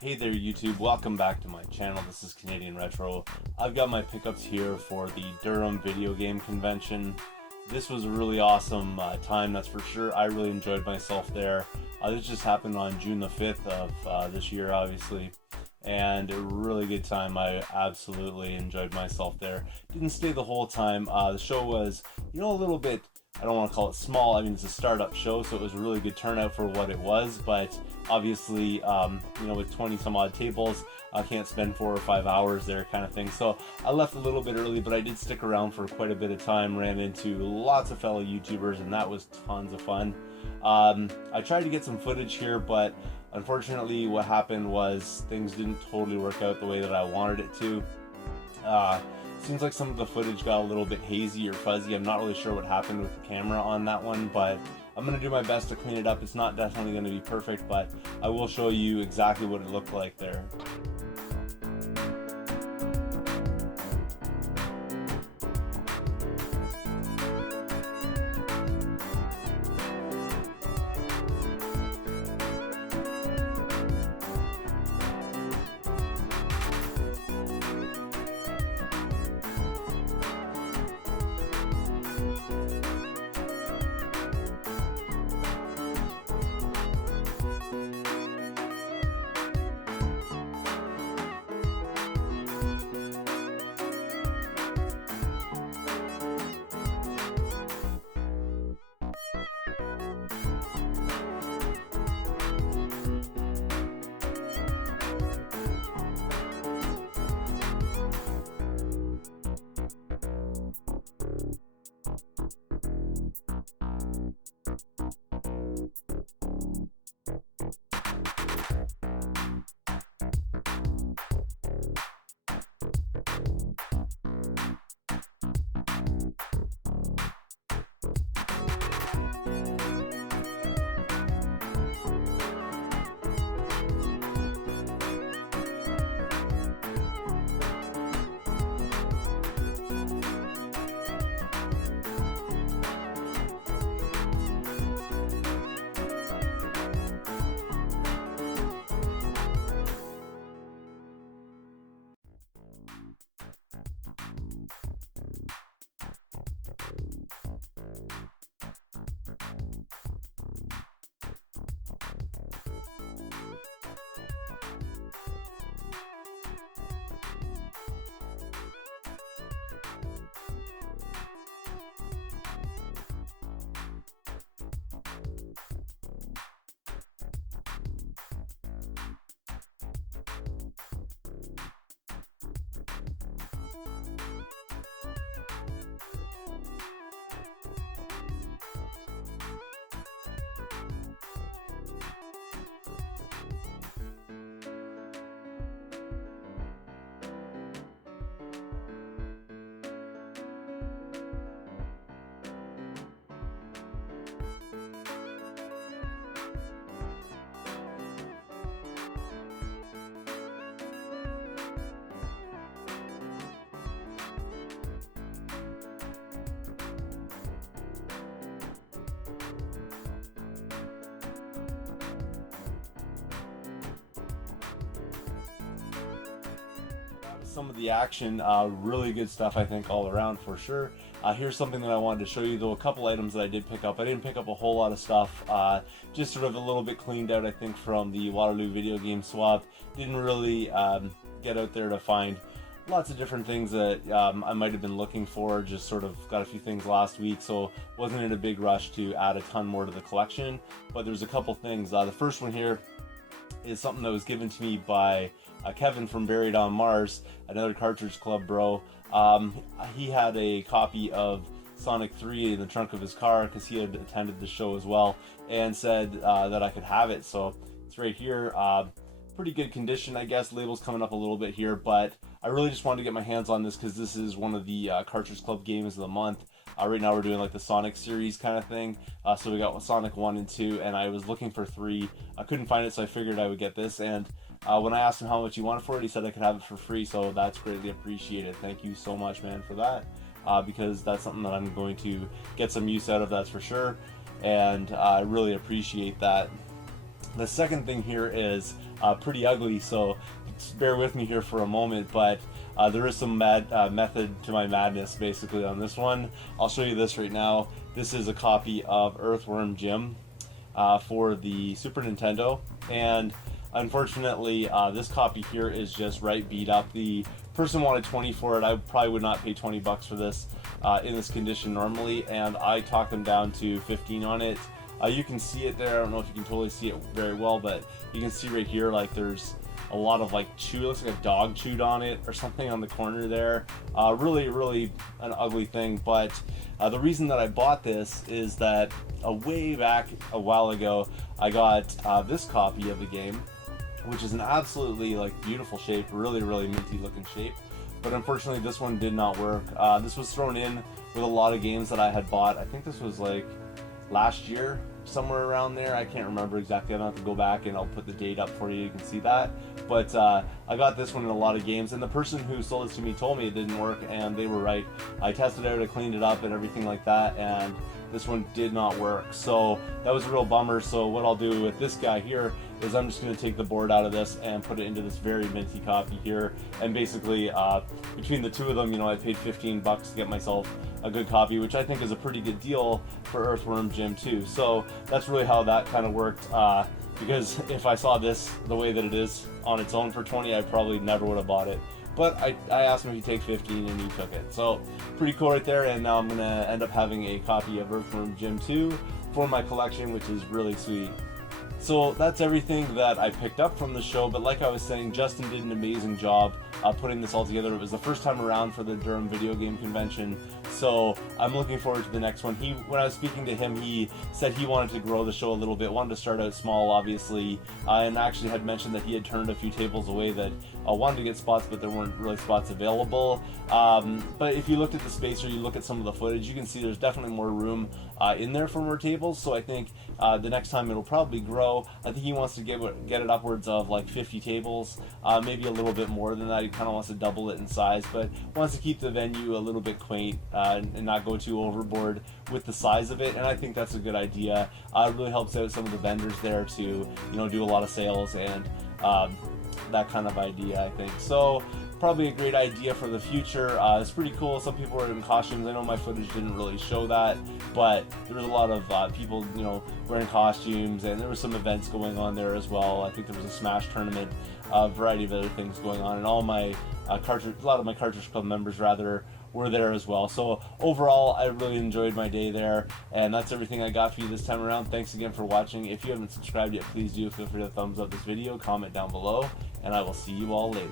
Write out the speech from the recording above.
Hey there YouTube, welcome back to my channel. This is Canadian Retro. I've got my pickups here for the Durham video game convention. This was a really awesome time, that's for sure. I really enjoyed myself there. This just happened on June the 5th of this year, obviously. And a really good time. I absolutely enjoyed myself there. Didn't stay the whole time. The show was, a little bit, I don't want to call it small. I mean, it's a startup show, so it was a really good turnout for what it was. But obviously, with 20 some odd tables, I can't spend 4 or 5 hours there kind of thing. So I left a little bit early, but I did stick around for quite a bit of time, ran into lots of fellow YouTubers, and that was tons of fun. I tried to get some footage here, but unfortunately what happened was things didn't totally work out the way that I wanted it to. Seems like some of the footage got a little bit hazy or fuzzy. I'm not really sure what happened with the camera on that one, but I'm going to do my best to clean it up. It's not definitely going to be perfect, but I will show you exactly what it looked like there. Some of the action, really good stuff, I think, all around for sure. Here's something that I wanted to show you, though, a couple items that I did pick up. I didn't pick up a whole lot of stuff, just sort of a little bit cleaned out, I think, from the Waterloo video game swap. Didn't really get out there to find lots of different things that I might have been looking for. Just sort of got a few things last week, so wasn't in a big rush to add a ton more to the collection. But there's a couple things. The first one here is something that was given to me by Kevin from Buried on Mars, another Cartridge Club bro. He had a copy of Sonic 3 in the trunk of his car because he had attended the show as well, and said that I could have it. So it's right here. Pretty good condition, I guess. Label's coming up a little bit here, but I really just wanted to get my hands on this because this is one of the Cartridge Club games of the month. Right now we're doing like the Sonic series kind of thing. So we got Sonic 1 and 2, and I was looking for 3. I couldn't find it, so I figured I would get this. And when I asked him how much he wanted for it, he said I could have it for free, so that's greatly appreciated. Thank you so much, man, for that. Because that's something that I'm going to get some use out of, that's for sure. And I really appreciate that. The second thing here is pretty ugly, so bear with me here for a moment, but there is some method to my madness basically on this one. I'll show you this right now. This is a copy of Earthworm Jim for the Super Nintendo, and unfortunately this copy here is just right beat up. The person wanted 20 for it. I probably would not pay 20 bucks for this in this condition normally, and I talked them down to 15 on it. You can see it there. I don't know if you can totally see it very well, but you can see right here, like there's a lot of like chew. It looks like a dog chewed on it or something on the corner there. Really an ugly thing. But the reason that I bought this is that way back a while ago, I got this copy of the game, which is an absolutely like beautiful shape, really minty looking shape. But unfortunately, this one did not work. This was thrown in with a lot of games that I had bought. I think this was like last year, somewhere around there. I can't remember exactly. I'm gonna have to go back and I'll put the date up for you. You can see that. But I got this one in a lot of games, and the person who sold it to me told me it didn't work, and they were right. I tested it out, I cleaned it up and everything like that, and this one did not work. So that was a real bummer. So what I'll do with this guy here is I'm just going to take the board out of this and put it into this very minty copy here, and basically between the two of them, you know, I paid 15 bucks to get myself a good copy, which I think is a pretty good deal for Earthworm Jim 2. So that's really how that kind of worked, because if I saw this the way that it is on its own for 20, I probably never would have bought it. But I asked him if he'd take 15, and he took it. So pretty cool right there, and now I'm going to end up having a copy of Earthworm Jim 2 for my collection, which is really sweet. So that's everything that I picked up from the show, but like I was saying, Justin did an amazing job putting this all together. It was the first time around for the Durham Video Game Convention, so I'm looking forward to the next one. When I was speaking to him, he said he wanted to grow the show a little bit, wanted to start out small, obviously, and actually had mentioned that he had turned a few tables away that wanted to get spots, but there weren't really spots available. But if you looked at the space or you look at some of the footage, you can see there's definitely more room in there for more tables, so I think the next time it'll probably grow. I think he wants to get it upwards of like 50 tables, maybe a little bit more than that. He kind of wants to double it in size, but wants to keep the venue a little bit quaint and not go too overboard with the size of it, and I think that's a good idea. It really helps out some of the vendors there to, you know, do a lot of sales and that kind of idea, I think. So probably a great idea for the future. It's pretty cool. Some people are in costumes. I know my footage didn't really show that, but there was a lot of people, you know, wearing costumes, and there was some events going on there as well. I think there was a Smash tournament, a variety of other things going on, and all my a lot of my Cartridge Club members rather were there as well. So overall, I really enjoyed my day there, and that's everything I got for you this time around. Thanks again for watching. If you haven't subscribed yet, please do. Feel free to thumbs up this video, comment down below, and I will see you all later.